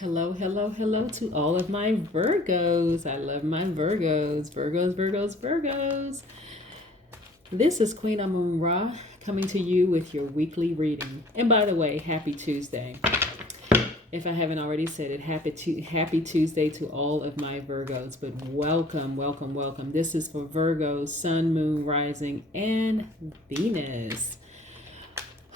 Hello, hello, hello to all of my Virgos. I love my Virgos. Virgos, Virgos, Virgos. This is Queen Amun Ra coming to you with your weekly reading. And by the way, happy Tuesday. If I haven't already said it, happy Tuesday to all of my Virgos. But welcome, welcome, welcome. This is for Virgos, Sun, Moon, Rising, and Venus.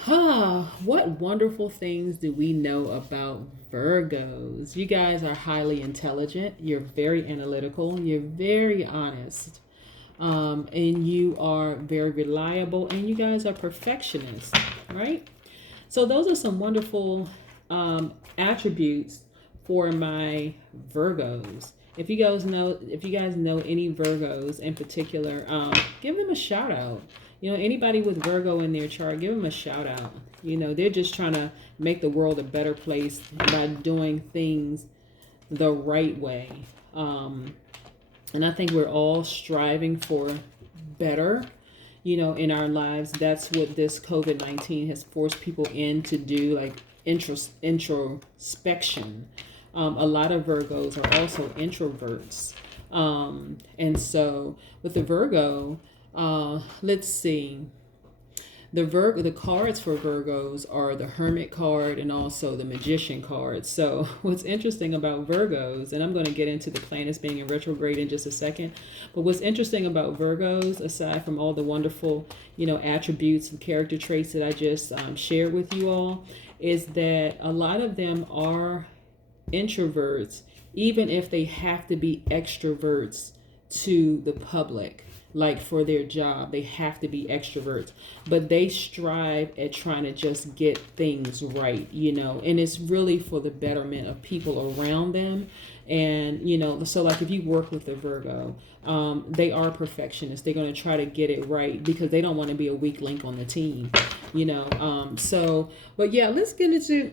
What wonderful things do we know about Virgos? You guys are highly intelligent. You're very analytical. You're very honest. And you are very reliable. And you guys are perfectionists, right? So those are some wonderful attributes for my Virgos. If you guys know any Virgos in particular, give them a shout out. Anybody with Virgo in their chart, give them a shout out. They're just trying to make the world a better place by doing things the right way. And I think we're all striving for better, in our lives. That's what this COVID-19 has forced people in to do, like introspection. A lot of Virgos are also introverts. And so with the Virgo, let's see. The cards for Virgos are the Hermit card and also the Magician card. So what's interesting about Virgos, and I'm going to get into the planets being in retrograde in just a second, but what's interesting about Virgos, aside from all the wonderful, attributes and character traits that I just shared with you all, is that a lot of them are introverts, even if they have to be extroverts to the public. Like for their job, they have to be extroverts, but they strive at trying to just get things right, and it's really for the betterment of people around them. And, so like if you work with a Virgo, they are perfectionists. They're going to try to get it right because they don't want to be a weak link on the team, but yeah, let's get into,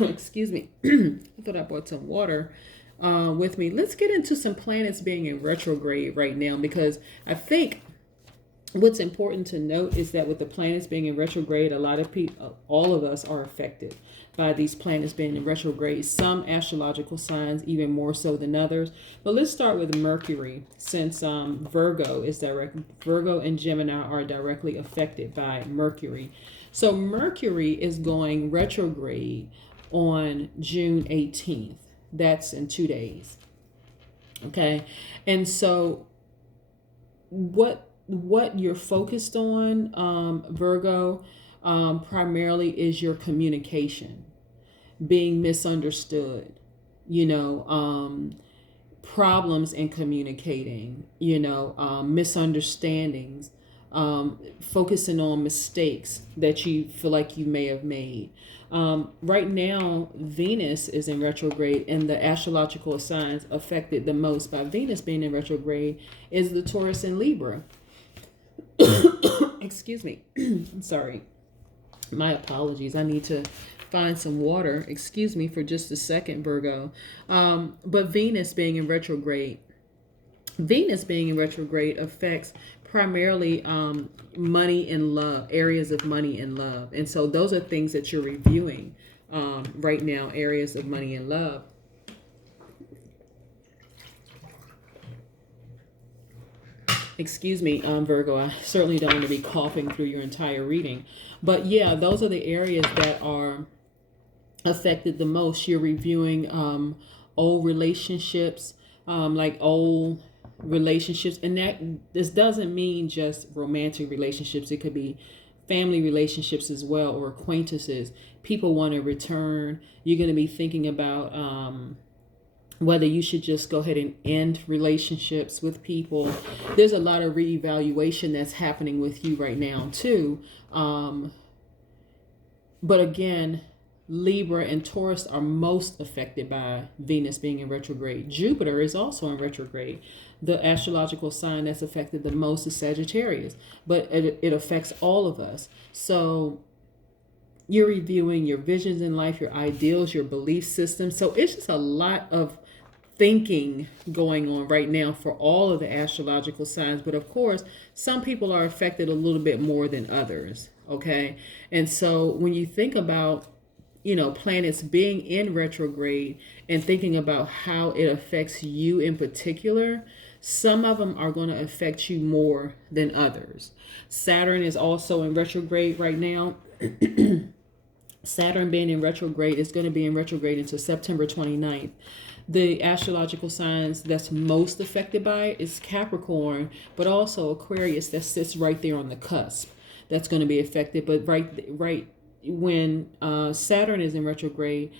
excuse me, I thought I brought some water with me. Let's get into some planets being in retrograde right now, because I think what's important to note is that with the planets being in retrograde, a lot of people, all of us are affected by these planets being in retrograde. Some astrological signs even more so than others. But let's start with Mercury, since Virgo and Gemini are directly affected by Mercury. So Mercury is going retrograde on June 18th. That's in 2 days. Okay. And so what you're focused on, Virgo, primarily is your communication, being misunderstood, problems in communicating, misunderstandings, focusing on mistakes that you feel like you may have made. Right now, Venus is in retrograde, and the astrological signs affected the most by Venus being in retrograde is the Taurus and Libra. Excuse me. I'm sorry. My apologies. I need to find some water. Excuse me for just a second, Virgo. But Venus being in retrograde affects primarily money and love, areas of money and love. And so those are things that you're reviewing right now, areas of money and love. Excuse me, Virgo, I certainly don't want to be coughing through your entire reading. But yeah, those are the areas that are affected the most. You're reviewing old relationships, like old relationships, and that this doesn't mean just romantic relationships. It could be family relationships as well, or acquaintances. People want to return. You're going to be thinking about whether you should just go ahead and end relationships with people. There's a lot of reevaluation that's happening with you right now too. But again, Libra and Taurus are most affected by Venus being in retrograde. Jupiter is also in retrograde. The astrological sign that's affected the most is Sagittarius, but it affects all of us. So you're reviewing your visions in life, your ideals, your belief system. So it's just a lot of thinking going on right now for all of the astrological signs. But of course, some people are affected a little bit more than others. Okay. And so when you think about planets being in retrograde and thinking about how it affects you in particular, some of them are going to affect you more than others. Saturn is also in retrograde right now. Saturn being in retrograde is going to be in retrograde until September 29th. The astrological signs that's most affected by it is Capricorn, but also Aquarius that sits right there on the cusp. That's going to be affected. But right when Saturn is in retrograde,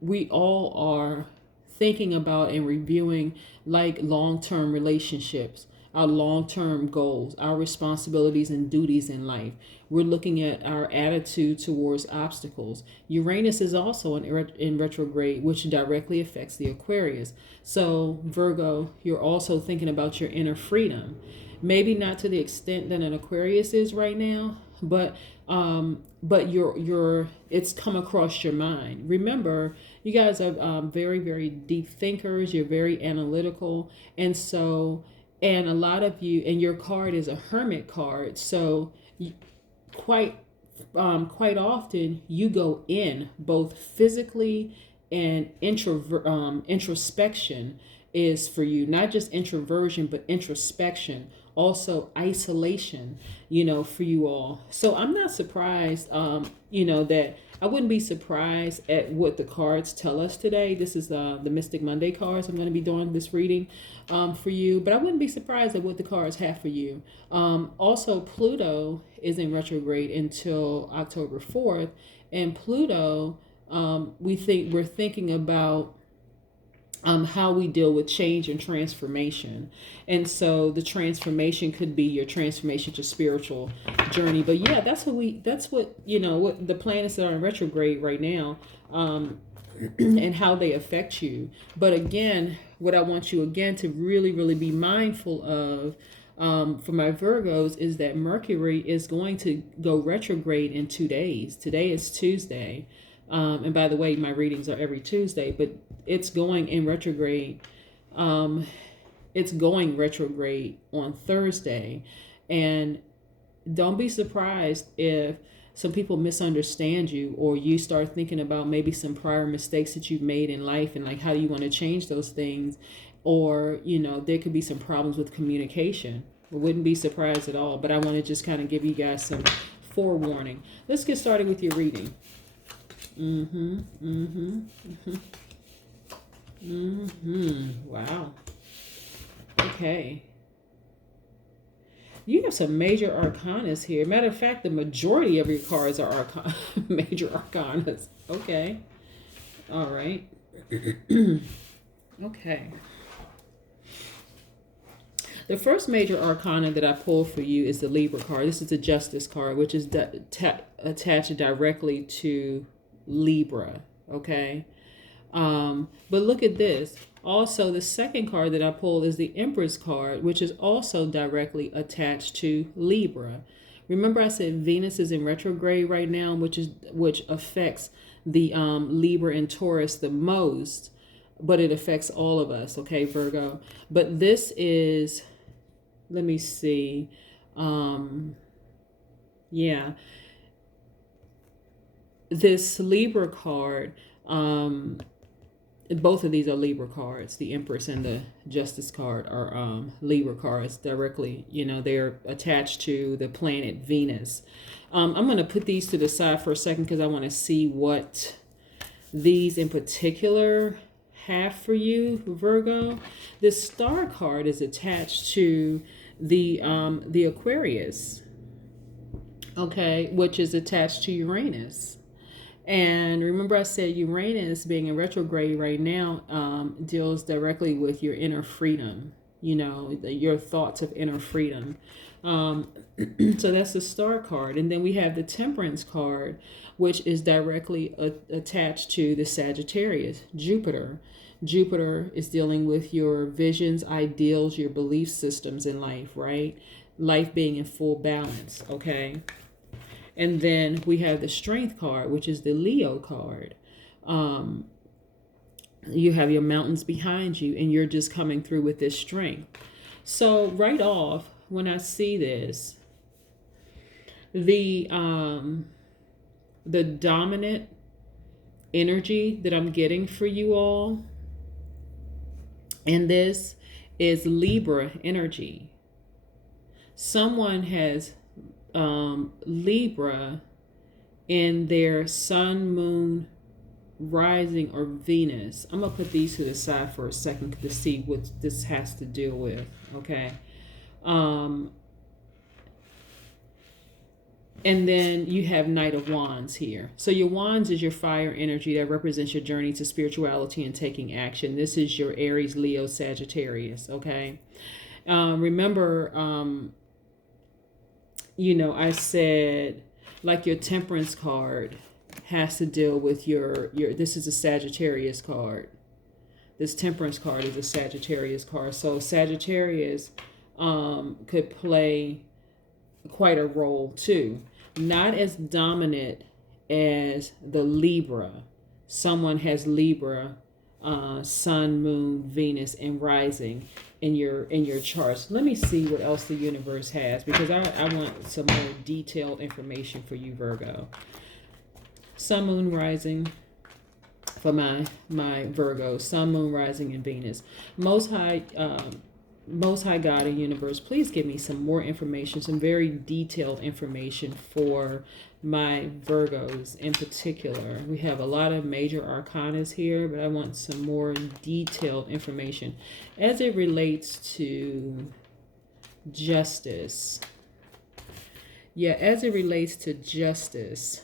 we all are thinking about and reviewing like long-term relationships, our long-term goals, our responsibilities and duties in life. We're looking at our attitude towards obstacles. Uranus is also in retrograde, which directly affects the Aquarius. So Virgo, you're also thinking about your inner freedom. Maybe not to the extent that an Aquarius is right now, but you're it's come across your mind. Remember, you guys are very, very deep thinkers. You're very analytical, and a lot of you, and your card is a Hermit card, so quite often you go in both physically, and introspection is for you, not just introversion but introspection, also isolation, for you all. So I'm not surprised, that I wouldn't be surprised at what the cards tell us today. This is the Mystic Monday cards. I'm going to be doing this reading for you, but I wouldn't be surprised at what the cards have for you. Also, Pluto is in retrograde until October 4th, and Pluto, we're thinking about how we deal with change and transformation. And so the transformation could be your transformation to spiritual journey. But yeah, that's what what the planets that are in retrograde right now, and how they affect you. But again, what I want you again to really, really be mindful of, for my Virgos, is that Mercury is going to go retrograde in 2 days. Today is Tuesday. And by the way, my readings are every Tuesday, but it's going in retrograde. It's going retrograde on Thursday. And don't be surprised if some people misunderstand you, or you start thinking about maybe some prior mistakes that you've made in life and like how you want to change those things. Or, there could be some problems with communication. I wouldn't be surprised at all, but I want to just kind of give you guys some forewarning. Let's get started with your reading. Wow. Okay. You have some major arcanas here. Matter of fact, the majority of your cards are major arcanas. Okay. All right. Okay. The first major arcana that I pulled for you is the Libra card. This is the Justice card, which is attached directly to Libra. Okay. But look at this. Also, the second card that I pulled is the Empress card, which is also directly attached to Libra. Remember I said Venus is in retrograde right now, which affects the Libra and Taurus the most, but it affects all of us, okay, Virgo. But this is, let me see. Yeah. This Libra card, both of these are Libra cards. The Empress and the Justice card are Libra cards directly. They're attached to the planet Venus. I'm going to put these to the side for a second because I want to see what these in particular have for you, Virgo. This Star card is attached to the Aquarius, okay, which is attached to Uranus. And remember I said Uranus being in retrograde right now deals directly with your inner freedom, your thoughts of inner freedom. So that's the Star card. And then we have the Temperance card, which is directly attached to the Sagittarius, Jupiter. Jupiter is dealing with your visions, ideals, your belief systems in life, right? Life being in full balance, okay? And then we have the Strength card, which is the Leo card. You have your mountains behind you, and you're just coming through with this strength. So right off, when I see this, the the dominant energy that I'm getting for you all in this is Libra energy. Someone has Libra in their sun, moon, rising, or Venus. I'm going to put these to the side for a second to see what this has to deal with, okay? And then you have Knight of Wands here. So your Wands is your fire energy that represents your journey to spirituality and taking action. This is your Aries, Leo, Sagittarius, okay? Remember, I said like your Temperance card has to deal with your this is a Sagittarius card. This Temperance card is a Sagittarius card. So Sagittarius could play quite a role too. Not as dominant as the Libra. Someone has Libra, sun, moon, Venus, and rising in your charts. Let me see what else the universe has, because I want some more detailed information for you, Virgo. Sun, moon, rising for my Virgo. Sun, moon, rising, and Venus. Most High God and universe, please give me some more information, some very detailed information for my Virgos in particular. We have a lot of major arcanas here, but I want some more detailed information as it relates to justice. Yeah, as it relates to justice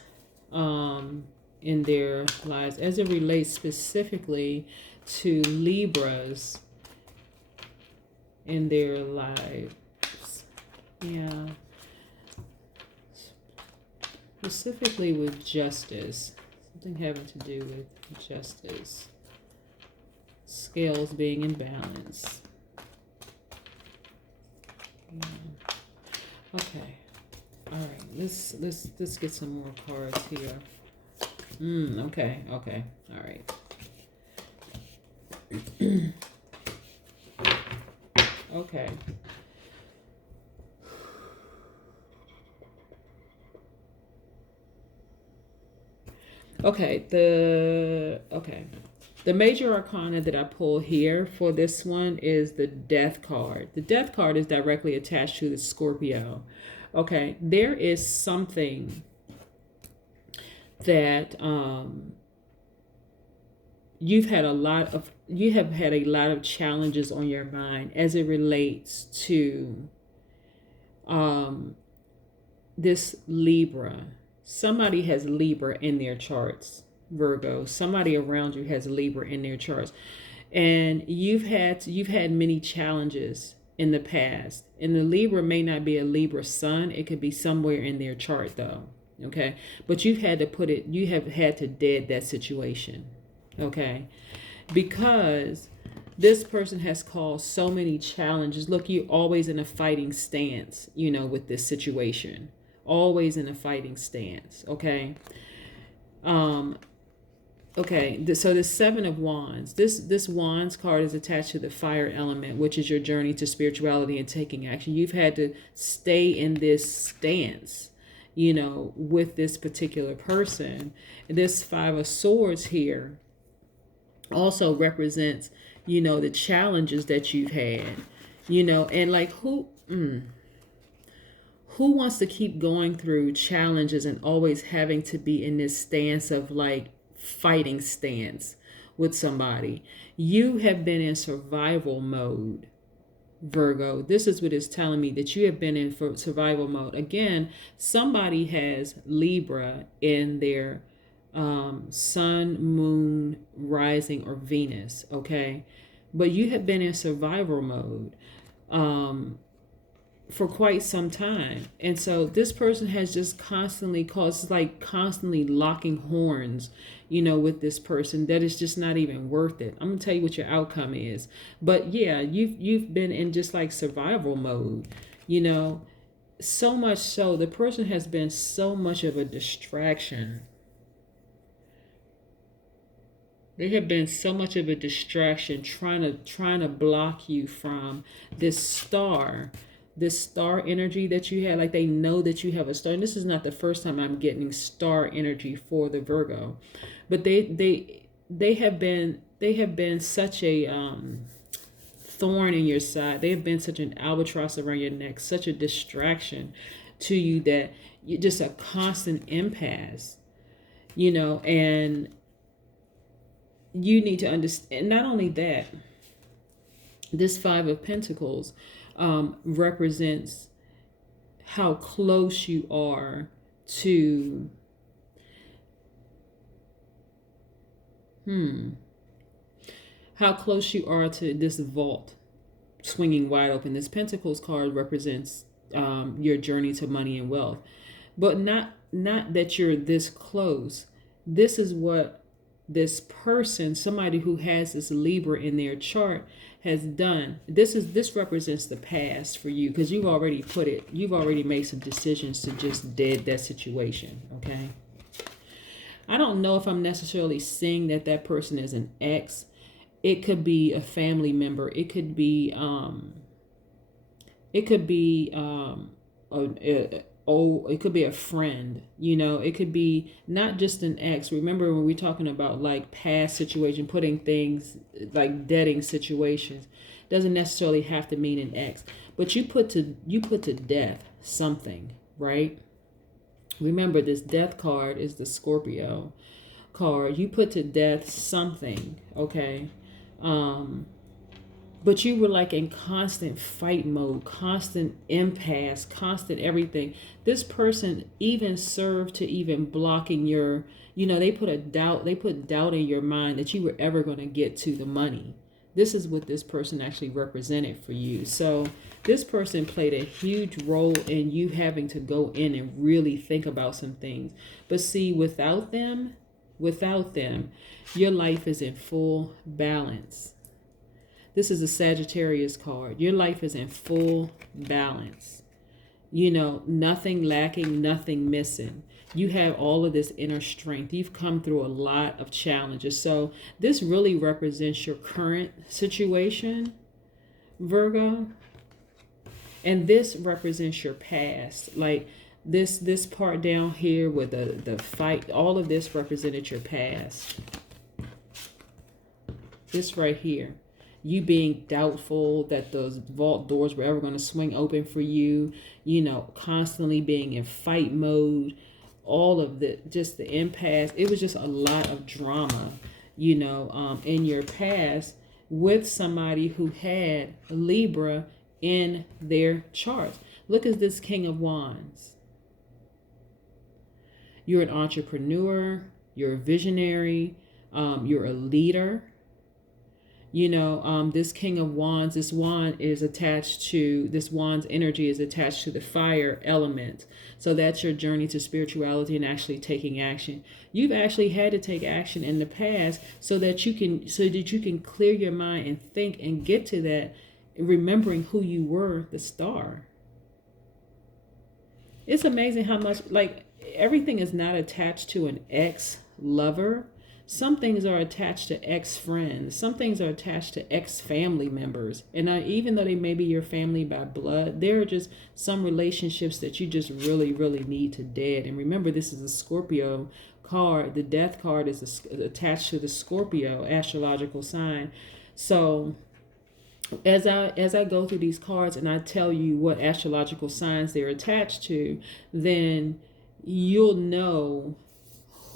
in their lives, as it relates specifically to Libras in their lives. Yeah. Specifically with justice. Something having to do with justice. Scales being in balance. Yeah. Okay. All right. Let's get some more cards here. Okay. All right. Okay. The major arcana that I pull here for this one is the Death card. The Death card is directly attached to the Scorpio. Okay, there is something that you have had a lot of challenges on your mind as it relates to this Libra. Somebody has Libra in their charts, Virgo. Somebody around you has Libra in their charts, and you've had many challenges in the past. And the Libra may not be a Libra sun; it could be somewhere in their chart, though. Okay, but you have had to dead that situation. Okay, because this person has caused so many challenges. Look, you're always in a fighting stance, with this situation. Always in a fighting stance, okay? So the Seven of Wands. This Wands card is attached to the fire element, which is your journey to spirituality and taking action. You've had to stay in this stance, with this particular person. This Five of Swords here also represents, the challenges that you've had, and like who wants to keep going through challenges and always having to be in this stance of like fighting stance with somebody? You have been in survival mode, Virgo. This is what it's telling me, that you have been in survival mode. Again, somebody has Libra in their sun, moon, rising, or Venus, okay? But you have been in survival mode for quite some time. And so this person has just constantly constantly locking horns, with this person, that is just not even worth it. I'm gonna tell you what your outcome is. But yeah, you've been in just like survival mode, so much so the person has been so much of a distraction. They have been so much of a distraction trying to block you from this star this star energy that you had, like they know that you have a star. And this is not the first time I'm getting star energy for the Virgo, but they have been such a thorn in your side. They have been such an albatross around your neck, such a distraction to you, that you're just a constant impasse, and you need to understand. Not only that, this Five of Pentacles represents how close you are to how close you are to this vault swinging wide open. This Pentacles card represents your journey to money and wealth, but not that you're this close. This is what this person, somebody who has this Libra in their chart, has done. This represents the past for you, because you've already made some decisions to just dead that situation. Okay, I don't know if I'm necessarily saying that person is an ex. It could be a family member. It could be it could be a friend. It could be not just an ex. Remember, when we're talking about like past situation, putting things like deading situations, doesn't necessarily have to mean an ex. But you put to death something, right? Remember, this death card is the Scorpio card. You put to death something, okay? But you were like in constant fight mode, constant impasse, constant everything. This person even served to even blocking your, they put doubt in your mind that you were ever going to get to the money. This is what this person actually represented for you. So this person played a huge role in you having to go in and really think about some things. But see, without them, your life is in full balance. This is a Sagittarius card. Your life is in full balance. Nothing lacking, nothing missing. You have all of this inner strength. You've come through a lot of challenges. So this really represents your current situation, Virgo. And this represents your past. Like this part down here with the fight, all of this represented your past. This right here. You being doubtful that those vault doors were ever going to swing open for you, constantly being in fight mode, all of just the impasse. It was just a lot of drama, in your past with somebody who had Libra in their charts. Look at this King of Wands. You're an entrepreneur, you're a visionary, you're a leader. This King of Wands, this wand's energy is attached to the fire element. So that's your journey to spirituality and actually taking action. You've actually had to take action in the past so that you can clear your mind and think and get to that, remembering who you were, the star. It's amazing how much, like, everything is not attached to an ex-lover. Some things are attached to ex-friends. Some things are attached to ex-family members. And even though they may be your family by blood, there are just some relationships that you just really, really need to dead. And remember, this is a Scorpio card. The death card is attached to the Scorpio astrological sign. So as I go through these cards and I tell you what astrological signs they're attached to, then you'll know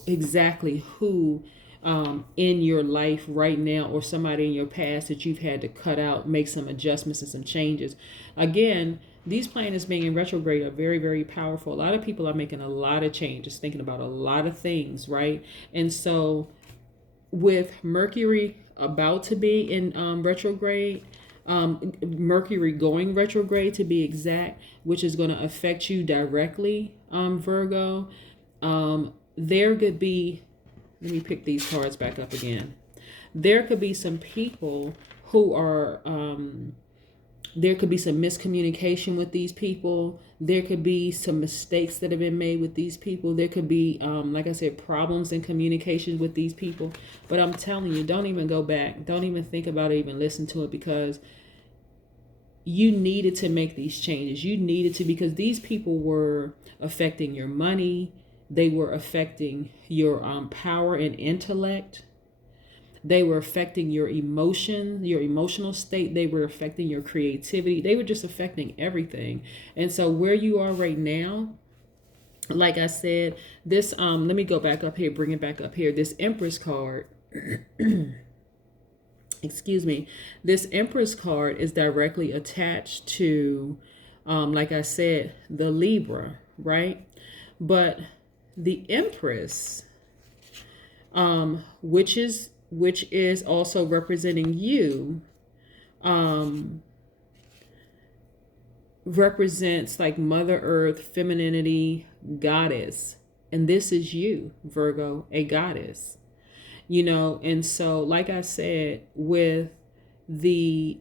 exactly who in your life right now, or somebody in your past that you've had to cut out, make some adjustments and some changes. Again, these planets being in retrograde are very, very powerful. A lot of people are making a lot of changes, thinking about a lot of things, right? And so with Mercury about to be in retrograde, Mercury going retrograde to be exact, which is going to affect you directly, Virgo, there could be, let me pick these cards back up again. There could be some people who are, there could be some miscommunication with these people. There could be some mistakes that have been made with these people. There could be, like I said, problems in communication with these people. But I'm telling you, don't even go back. Don't even think about it, even listen to it, because you needed to make these changes. You needed to, because these people were affecting your money. They were affecting your power and intellect. They were affecting your emotion, your emotional state. They were affecting your creativity. They were just affecting everything. And so where you are right now, like I said, this let me go back up here, bring it back up here. This Empress card, excuse me, this Empress card is directly attached to, like I said, the Libra, right? But the Empress, which is also representing you, represents like Mother Earth, femininity, goddess. And this is you, Virgo, a goddess. And so, like I said, with the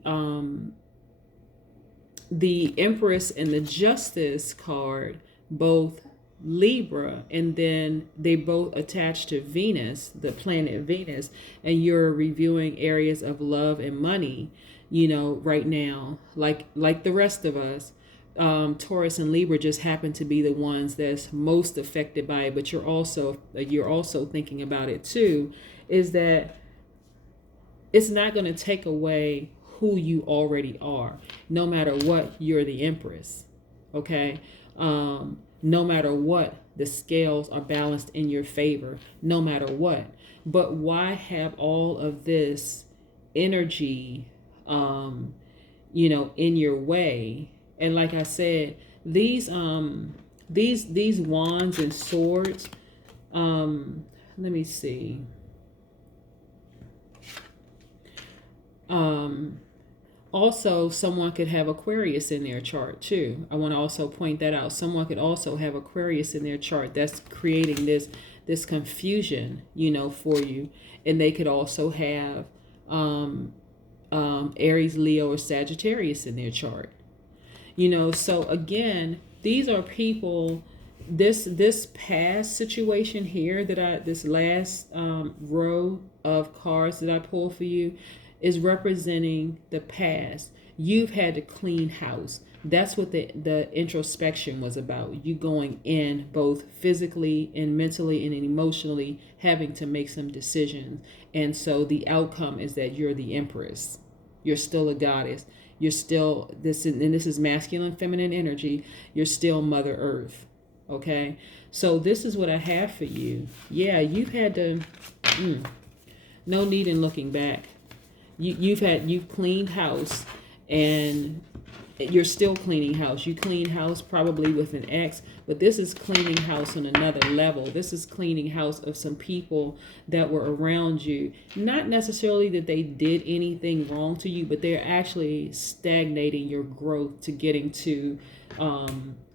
Empress and the Justice card, both Libra, and then they both attach to Venus, the planet Venus, and you're reviewing areas of love and money, right now, like the rest of us. Taurus and Libra just happen to be the ones that's most affected by it, but you're also thinking about it too, is that it's not going to take away who you already are. No matter what, you're the Empress. Okay. No matter what, the scales are balanced in your favor, no matter what. But why have all of this energy, in your way? And like I said, these wands and swords, let me see. Also, someone could have Aquarius in their chart too. I want to also point that out. Someone could also have Aquarius in their chart. That's creating this confusion, for you. And they could also have Aries, Leo, or Sagittarius in their chart. So again, these are people. This past situation here this last row of cards that I pulled for you is representing the past. You've had to clean house. That's what the introspection was about. You going in both physically and mentally and emotionally, having to make some decisions. And so the outcome is that you're the Empress. You're still a goddess. You're still this is masculine, feminine energy. You're still Mother Earth. Okay. So this is what I have for you. Yeah, you've had to, no need in looking back. You've cleaned house, and you're still cleaning house. You clean house probably with an X, but this is cleaning house on another level. This is cleaning house of some people that were around you. Not necessarily that they did anything wrong to you, but they're actually stagnating your growth to getting to,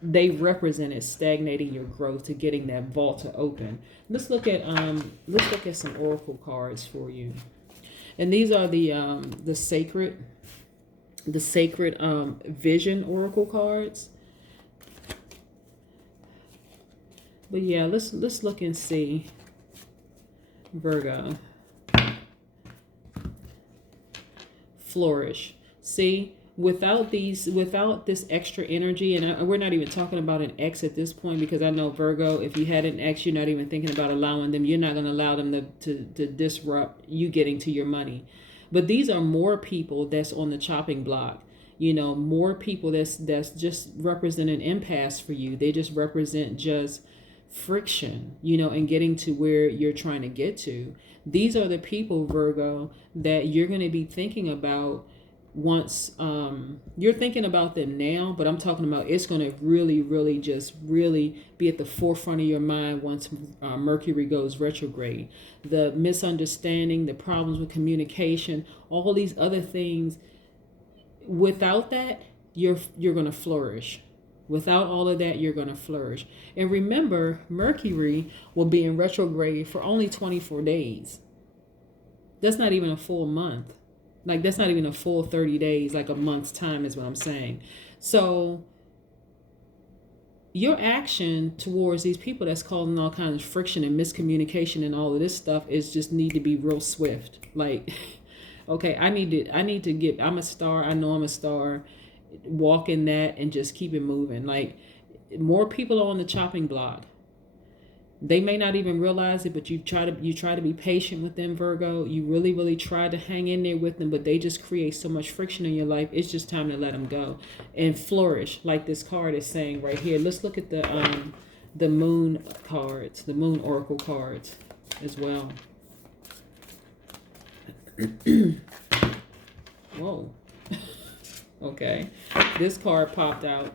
they represented stagnating your growth to getting that vault to open. Let's look at some oracle cards for you. And these are the sacred vision oracle cards. But yeah, let's look and see. Virgo. Flourish. See, without this extra energy, and we're not even talking about an X at this point, because I know Virgo, if you had an X, you're not even thinking about allowing them. You're not going to allow them to disrupt you getting to your money. But these are more people that's on the chopping block. More people that's just represent an impasse for you. They just represent just friction, and getting to where you're trying to get to. These are the people, Virgo, that you're going to be thinking about once you're thinking about them now, but I'm talking about it's going to really be at the forefront of your mind once Mercury goes retrograde. The misunderstanding, the problems with communication, all these other things. Without that, you're going to flourish. Without all of that, you're going to flourish. And remember, Mercury will be in retrograde for only 24 days. That's not even a full month. Like, that's not even a full 30 days, like a month's time is what I'm saying. So your action towards these people that's causing all kinds of friction and miscommunication and all of this stuff is just need to be real swift. Like, okay, I need to get, I'm a star. I know I'm a star. walk in that and just keep it moving. Like, more people are on the chopping block. They may not even realize it, but you try to be patient with them, Virgo. You really try to hang in there with them, but they just create so much friction in your life. It's just time to let them go and flourish, like this card is saying right here. Let's look at the moon cards, the moon oracle cards as well. Whoa. Okay. This card popped out.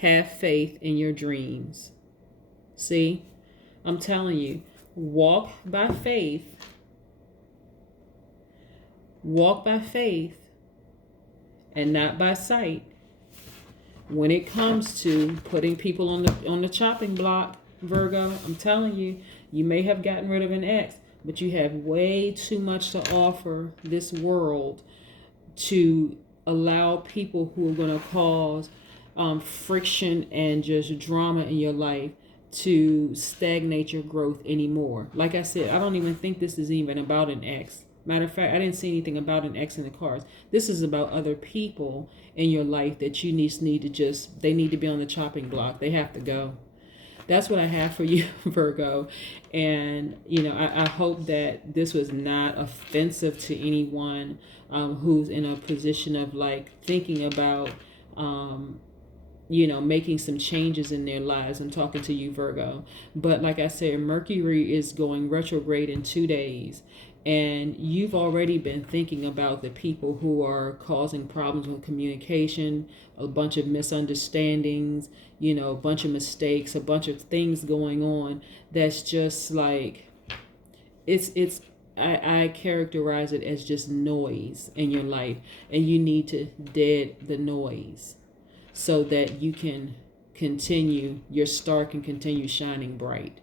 Have faith in your dreams. See, I'm telling you, walk by faith. Walk by faith and not by sight. When it comes to putting people on the chopping block, Virgo, I'm telling you, you may have gotten rid of an ex, but you have way too much to offer this world to allow people who are going to cause friction and just drama in your life to stagnate your growth anymore. Like I said, I don't even think this is even about an ex. Matter of fact, I didn't see anything about an ex in the cards. This is about other people in your life that you need to just, they need to be on the chopping block. They have to go. That's what I have for you, Virgo. And, you know, I hope that this was not offensive to anyone who's in a position of like thinking about, you know, making some changes in their lives. I'm talking to you, Virgo. But like I said, Mercury is going retrograde in 2 days. And you've already been thinking about the people who are causing problems with communication, a bunch of misunderstandings, you know, a bunch of mistakes, a bunch of things going on. That's just like, I characterize it as just noise in your life. And you need to dead the noise, so that you can continue, your star can continue shining bright.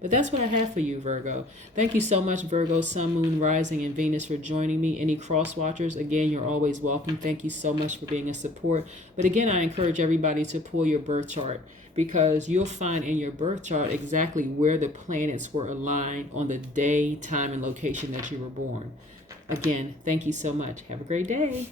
But that's what I have for you, Virgo. Thank you so much, Virgo, Sun, Moon, Rising, and Venus, for joining me. Any cross watchers, again, you're always welcome. Thank you so much for being a support. But again, I encourage everybody to pull your birth chart, because you'll find in your birth chart exactly where the planets were aligned on the day, time, and location that you were born. Again, thank you so much. Have a great day.